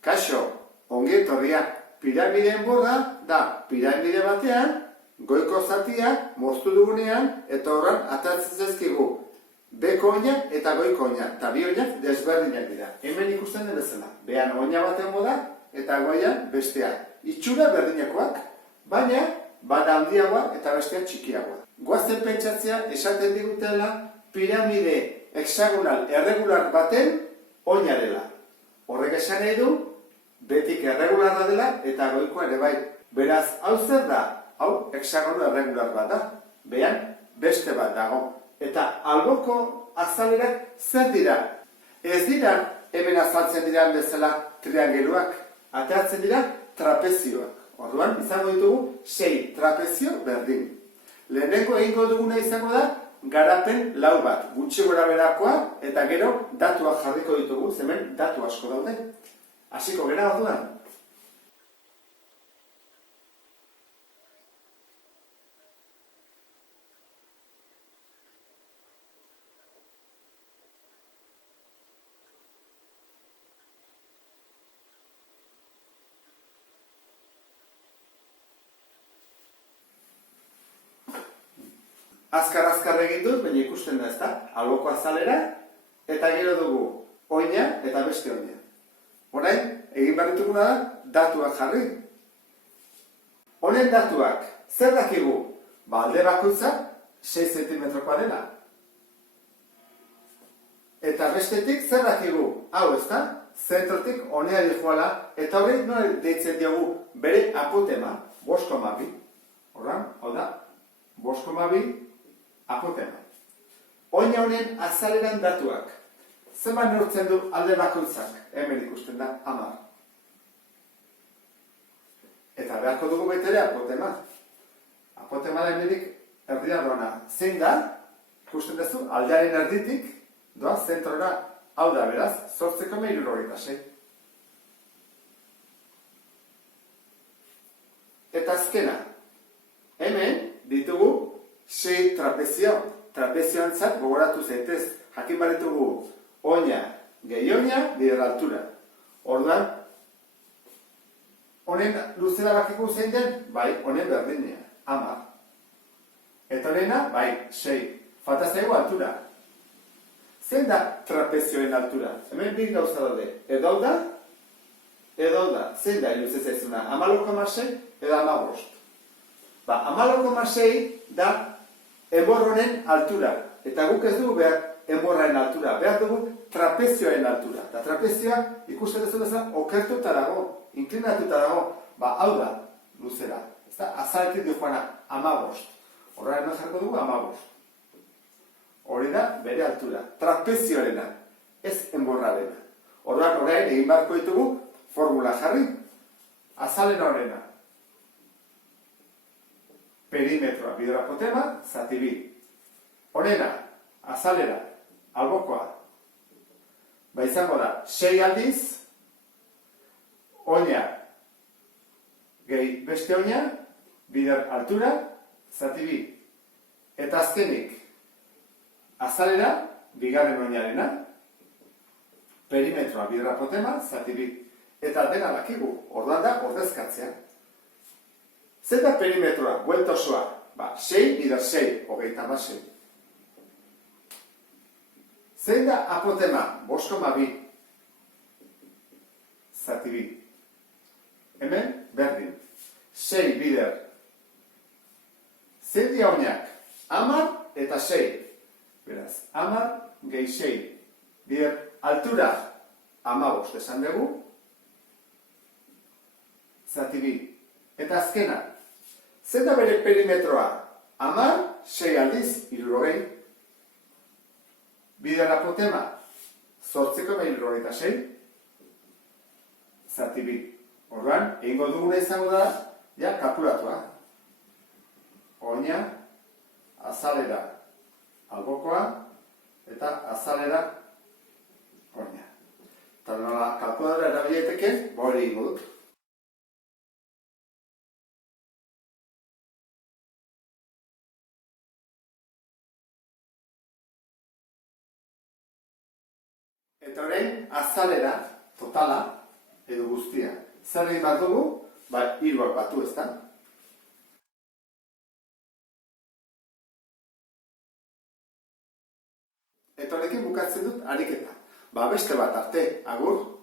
Kaixo, ongi etorria. Piramideen borda da piramide batean, goiko zatia moztu dugunean eta horran atatzen zaizkigu beko oinak eta goiko oinak, eta bi oinak desberdinak dira. Hemen ikusten den bezala. Behan oina baten moda eta goian bestea. Itxura berdinakoak, baina bada handiagoa eta bestea txikiagoa. Goazen pentsatzea esaten digutela piramide hexagonal erregular baten oina dela. Horrek esan nahi du, betik erregularra dela eta goikoa ere bai. Beraz, hau zer da? Hau hexagono erregular bat da. Behan, beste bat dago. Eta alboko azalerak zer dira? Ez dira hemen azaltzen dira bezala triangeluak. Ateratzen dira trapezioak. Orduan, izango ditugu 6 trapezio berdin. Lehenengo egingo duguna izango da garapen lau bat. Gutxi gora berakoa eta gero datuak jarriko ditugu. Hemen datu asko daude. Hasiko gara orduan. Azkar egin dut, baina ikusten da, ezta? Alboko azalera eta gero dugu oina eta beste oina. Orain, egin behar dituguna da, datuak jarri. Honen datuak, zer dakigu? Alde bakoitza 6 zentimetrokoa dela. Eta bestetik, zer dakigu? Hau, ezta? Zentrotik honea dijoala, eta hori nola deitzen diogu bere apotema, 5,2. Horran, hau da, 5,2 apotema. Oina honen azaleran datuak. Zenbat neurtzen du alde bakoitzak? Hemen ikusten da, 10. Eta beharko dugu betere apotema. Apotema da hemenik erdia doana. Zein da? Ikusten duzu, aldearen erditik doa zentrora. Hau da, beraz, 8,76. Eta azkena. Hemen ditugu 6 trapezio. Trapezioantzat gogoratu zaitez. Jakin baritugu oina, gehi oina, bider altura. Orduan, honen luzera bakiku zein den? Bai, honen berdinea, 10. Eta honena, bai, 6. Falta zaigu altura. Zein da trapezioen altura? Hemen bi gauza daude. Edo da, zein da luze zaizuna? 14,6 edo 15. 14,6 da enbor honen altura. Eta guk ez dugu behar enborraren altura. Behar dugu trapezioen altura. Eta trapezioa ikusten duzu bezala okertuta dago, inklinatuta dago. Hau da, luzera. Azaletik du joana 15. Horra hemen jarko dugu 15. Hori da bere altura. Trapezioarena, ez enborrarena. Horrak orain egin beharko ditugu formula jarri. Azalen horrena. Perimetroa bider apotema, zati bi. Honena, azalera, albokoa. Izango da, 6 aldiz, oina, gehi beste oina, bider altura, zati bi. Eta azkenik, azalera, bigarren oinarena, perimetroa bider apotema, zati bi. Eta dena dakigu, orduan da, ordezkatzea. Zer da perimetroa, buelta osoa? 6 bider 6, 36. Zein da apotema, 5,2, zati bi. Hemen, berdin. 6 bider. Zein dia oinak? 10 eta 6. Beraz, 10 gehi 6. Bider, altura, 15 esan dugu. Zati bi. Eta azkena, zein da bere perimetroa? 10, 6 aldiz, 60. Bider apotema, 8,76. Zati bi. Orduan, egingo duguna izango da, ja, kalkulatua. Oina, azalera, albokoa, eta azalera, oina. Eta nola kalkuladora erabileteke, hori egingo dut. Eta orain, azalera, totala, edo guztia. Zer egin bat dugu? Hiruak batu, ezta? Eta honekin bukatzen dut ariketa. Beste bat arte, agur!